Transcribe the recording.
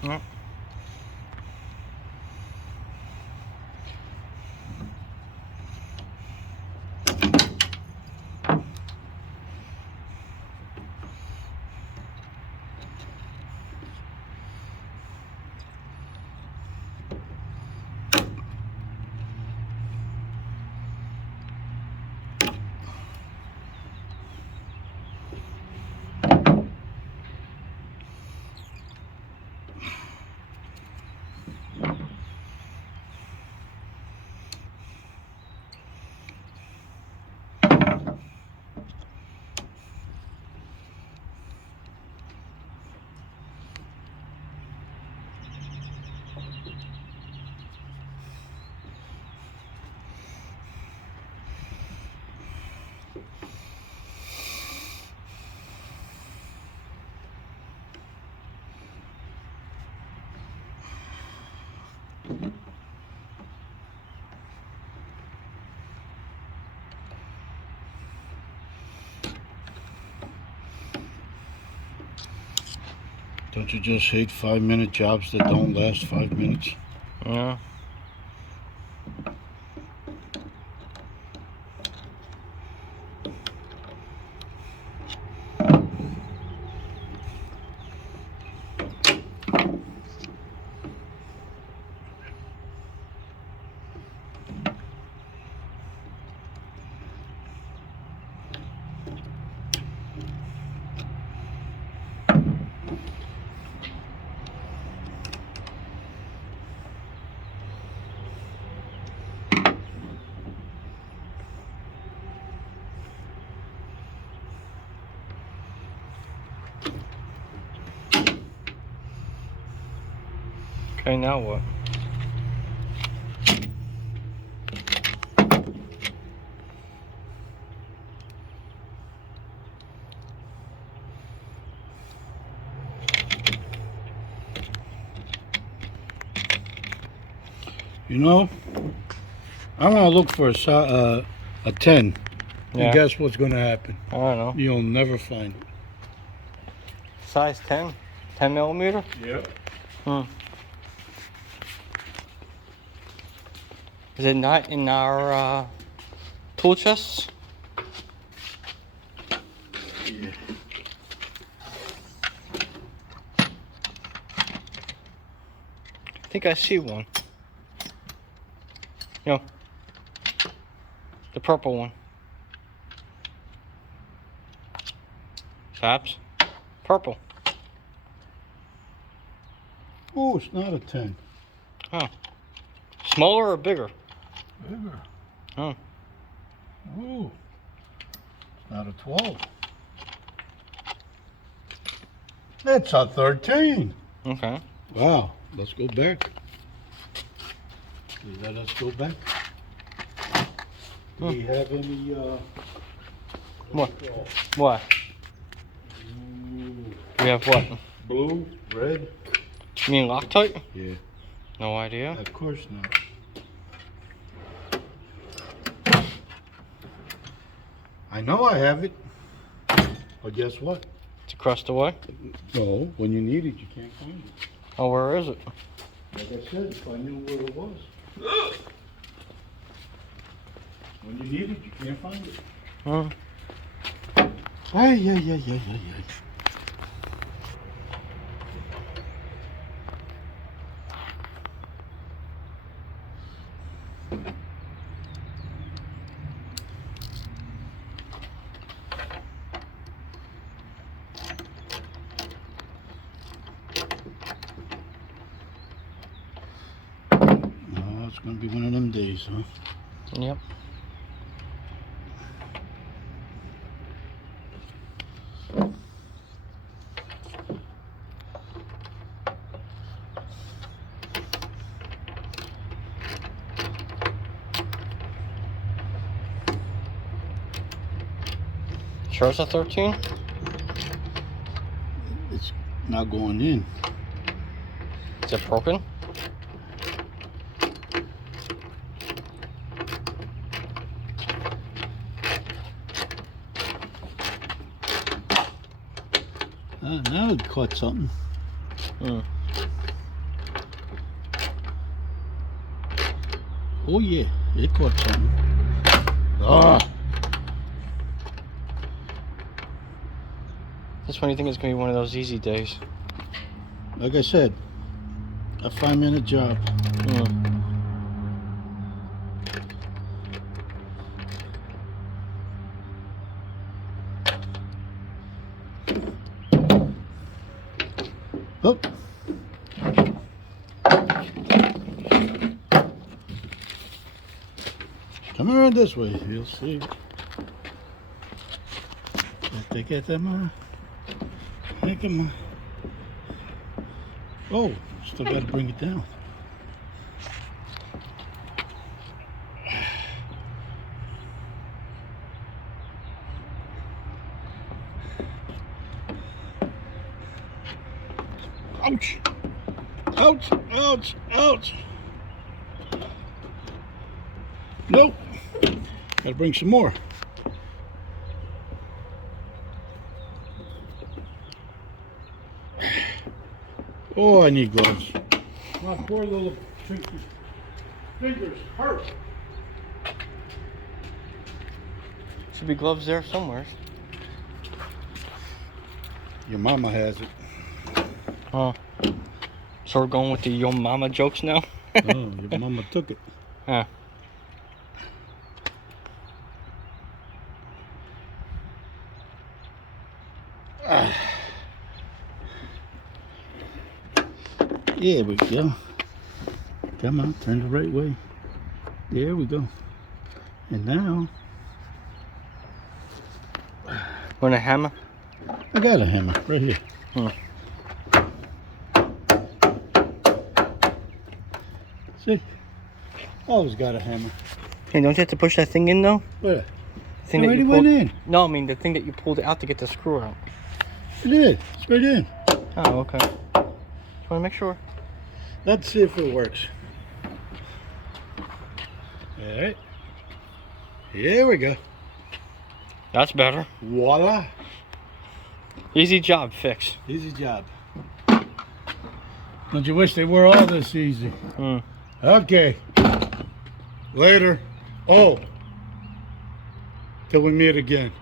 Yep. Don't you just hate 5-minute jobs that don't last 5 minutes? Yeah. Okay, now what? You know, I'm gonna look for a 10. Yeah. And guess what's gonna happen? I don't know. You'll never find it. Size 10? 10 millimeter? Yep. Hmm. Is it not in our tool chests? Yeah. I think I see one. No. The purple one. Perhaps. Purple. Oh, it's not a 10. Oh. Smaller or bigger? Bigger. Oh. Oh. It's not a 12. It's a 13. Okay. Wow. Let's go back. Let us go back. Do we have any, What? What? We have what? blue, red? You mean Loctite? Yeah. No idea. Of course not. I know I have it. But guess what? It's across the way. No, when you need it, you can't find it. Oh, where is it? Like I said, if I knew where it was. When you need it, you can't find it. Hmm. Ay, ay, ay, ay, ay, ay. Oh, it's gonna be one of them days, huh? Yep. Sure it's a 13? It's not going in. Is it broken? Now it caught something. Hmm. Oh yeah, it caught something. Ah, This one, you think it's gonna be one of those easy days? like I said, a 5-minute job. Oh. Come around this way, you'll see. Take it, come on. Oh, still got to bring it down. Ouch! Ouch! Ouch! Ouch! Nope. Got to bring some more. Oh, I need gloves. My poor little fingers hurt. Should be gloves there somewhere. Your mama has it. Oh. So we're going with the yo mama jokes now? Oh, your mama took it. Huh. There we go. Come on, turn the right way. There we go. And now, Want a hammer? I got a hammer right here. See? Always got a hammer. Hey, don't you have to push that thing in though? Where? Thing It that already you went pulled... in. No, I mean the thing that you pulled out to get the screw out. It is. It's right in. Oh, okay. Just want to make sure. Let's see if it works. All right. Here we go. That's better. Voila. Easy job, fix. Easy job. Don't you wish they were all this easy? Okay. Later. Oh. Till we meet again.